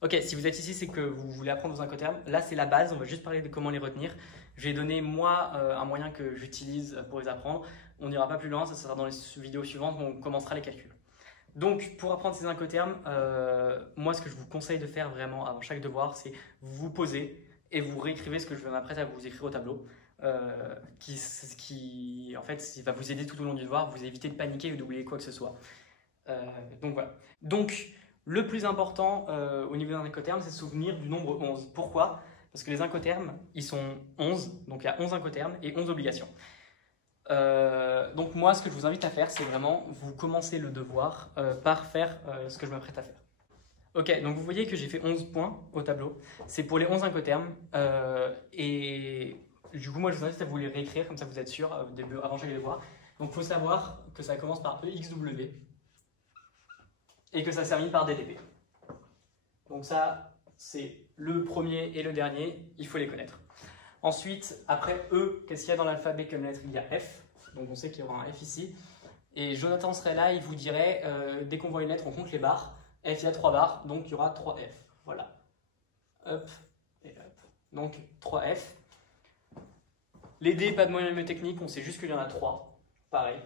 Ok, si vous êtes ici, c'est que vous voulez apprendre vos incoterms. Là, c'est la base, on va juste parler de comment les retenir. Je vais donner, moi, un moyen que j'utilise pour les apprendre. On n'ira pas plus loin, ça sera dans les vidéos suivantes où on commencera les calculs. Donc, pour apprendre ces incoterms, moi, ce que je vous conseille de faire vraiment avant chaque devoir, c'est vous poser et vous réécrivez ce que je m'apprête à vous écrire au tableau. En fait, va vous aider tout au long du devoir, vous éviter de paniquer ou d'oublier quoi que ce soit. Donc voilà. Donc, le plus important au niveau d'un incoterm, c'est de se souvenir du nombre 11. Pourquoi? Parce que les incoterms, ils sont 11, donc il y a 11 incoterms et 11 obligations. Donc moi, ce que je vous invite à faire, c'est vraiment, vous commencez le devoir par faire ce que je m'apprête à faire. Ok, donc vous voyez que j'ai fait 11 points au tableau. C'est pour les 11 incoterms. Et du coup, moi, je vous invite à vous les réécrire, comme ça vous êtes sûr, avant chaque devoir. Donc il faut savoir que ça commence par EXW et que ça se termine par DDP. Donc ça, c'est le premier et le dernier, il faut les connaître. Ensuite, après E, qu'est-ce qu'il y a dans l'alphabet comme lettre? Il y a F, donc on sait qu'il y aura un F ici. Et Jonathan serait là, il vous dirait, dès qu'on voit une lettre, on compte les barres. F, il y a 3 barres, donc il y aura 3 F. Voilà. Up et up. Donc 3 F. Les D, pas de moyen mnémotechnique, on sait juste qu'il y en a 3. Pareil.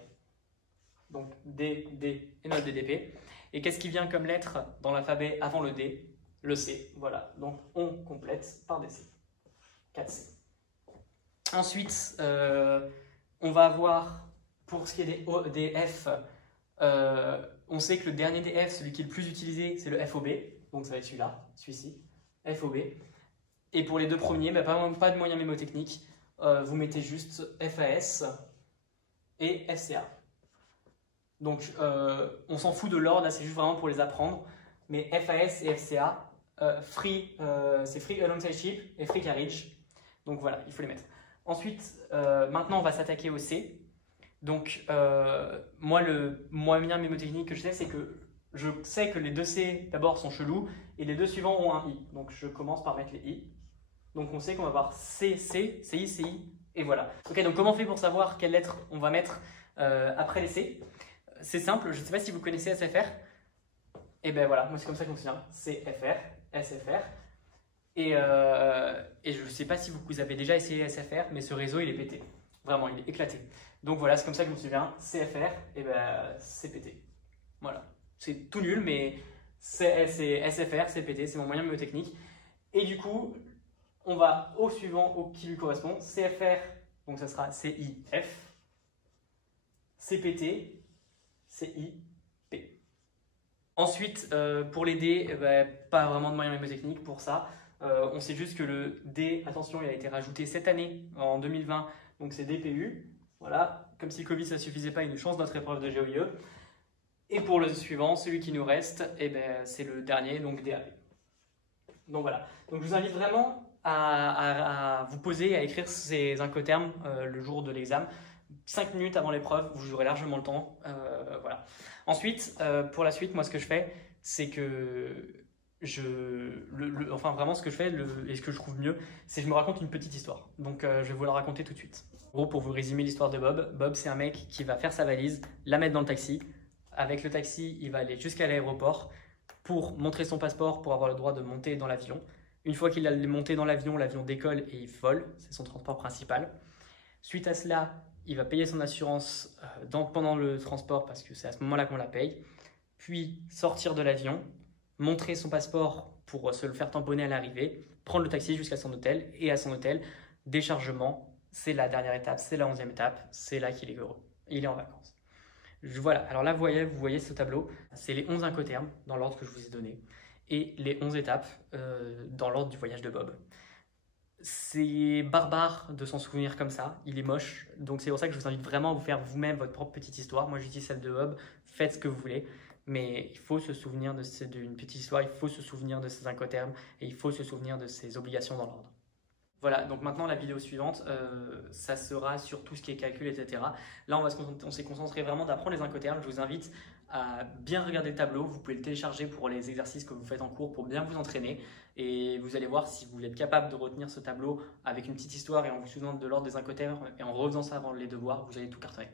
Donc D, D et notre DDP. Et qu'est-ce qui vient comme lettre dans l'alphabet avant le D? Le C. Voilà. Donc on complète par des C. 4C. Ensuite, on va avoir, pour ce qui est des F, on sait que le dernier des F, celui qui est le plus utilisé, c'est le FOB. Donc ça va être celui-là, celui-ci, FOB. Et pour les deux premiers, pas de moyen mémotechnique. Vous mettez juste FAS et FCA. Donc on s'en fout de l'ordre, là c'est juste vraiment pour les apprendre. Mais FAS et FCA, c'est Free Alongside Ship et Free Carriage. Donc voilà, il faut les mettre. Ensuite, maintenant on va s'attaquer au C. Donc moi, le moyen mémotechnique que je sais, c'est que je sais que les deux C d'abord sont chelous et les deux suivants ont un I. Donc je commence par mettre les I. Donc on sait qu'on va avoir C, C, CI, CI et voilà. Ok, donc comment on fait pour savoir quelle lettre on va mettre après les C? C'est simple, je ne sais pas si vous connaissez SFR. Et ben voilà, moi c'est comme ça que je me souviens. CFR, SFR. Et je ne sais pas si vous avez déjà essayé SFR, mais ce réseau il est pété. Vraiment, il est éclaté. Donc voilà, c'est comme ça que je me souviens. CFR, et ben c'est pété. Voilà. C'est tout nul, mais c'est SFR, c'est pété, c'est mon moyen mnémotechnique. Et du coup, on va au suivant qui lui correspond. CFR, donc ça sera CIF. CPT, CIP. Ensuite, pour les D, pas vraiment de moyen mnémotechnique pour ça. On sait juste que le D, attention, il a été rajouté cette année, en 2020, donc c'est DPU. Voilà, comme si le Covid ça ne suffisait pas, il nous change notre épreuve de GOIE. Et pour le suivant, celui qui nous reste, c'est le dernier, donc DAP. Donc voilà, donc je vous invite vraiment à vous poser et à écrire ces incoterms le jour de l'examen. 5 minutes avant l'épreuve, vous aurez largement le temps. Voilà. Ensuite, pour la suite, moi ce que je fais, c'est que enfin vraiment ce que je fais et ce que je trouve mieux, c'est que je me raconte une petite histoire. Donc je vais vous la raconter tout de suite. En gros, pour vous résumer l'histoire de Bob, Bob c'est un mec qui va faire sa valise, la mettre dans le taxi. Avec le taxi, il va aller jusqu'à l'aéroport pour montrer son passeport pour avoir le droit de monter dans l'avion. Une fois qu'il a monté dans l'avion, l'avion décolle et il vole, c'est son transport principal. Suite à cela, il va payer son assurance pendant le transport parce que c'est à ce moment-là qu'on la paye. Puis sortir de l'avion, montrer son passeport pour se le faire tamponner à l'arrivée, prendre le taxi jusqu'à son hôtel et à son hôtel, déchargement, c'est la dernière étape, c'est la 11e étape, c'est là qu'il est heureux, il est en vacances. Voilà, alors là vous voyez ce tableau, c'est les 11 incoterms dans l'ordre que je vous ai donné et les 11 étapes dans l'ordre du voyage de Bob. C'est barbare de s'en souvenir comme ça, il est moche, donc c'est pour ça que je vous invite vraiment à vous faire vous-même votre propre petite histoire. Moi j'utilise celle de Bob, faites ce que vous voulez, mais il faut se souvenir d'une petite histoire, il faut se souvenir de ces incoterms et il faut se souvenir de ses obligations dans l'ordre. Voilà, donc maintenant la vidéo suivante, ça sera sur tout ce qui est calcul, etc. Là on s'est concentré vraiment d'apprendre les incoterms. Je vous invite à bien regarder le tableau, vous pouvez le télécharger pour les exercices que vous faites en cours pour bien vous entraîner et vous allez voir si vous êtes capable de retenir ce tableau avec une petite histoire et en vous souvenant de l'ordre des incoterms et en refaisant ça avant les devoirs, vous allez tout cartonner.